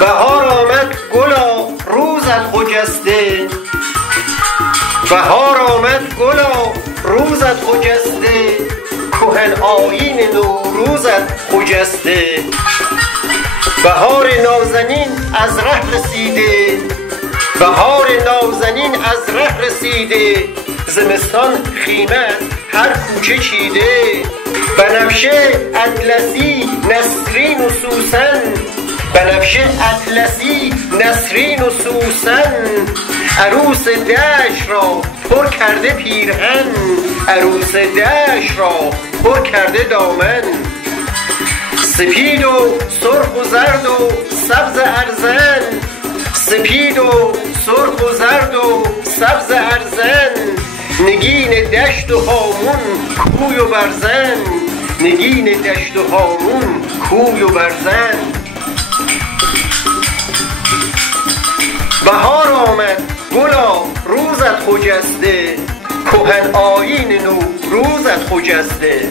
بهار آمد گلا روزت خجسته، بهار آمد گلا روزت خجسته، کهن آیین نوروزت خجسته. بهار نازنین از ره رسیده، بهار نازنین از ره رسیده، زمستان خیمه از هر کوچه چیده. بنفشه اطلسی نسرین و سوسن، بنفشه اطلسی نسرین و سوسن، عروس دشت را پر کرده پیرهن، عروس دشت را پر کرده دامن. سپید و سرخ و زرد و سبز ارزن، سپید و سرخ و زرد و سبز ارزن، نگین دشت و هامون کوی و برزن، نگین دشت و هامون کوی و برزن. بهار آمد گلا روزت خجسته، کهن آیین نو روزت خجسته.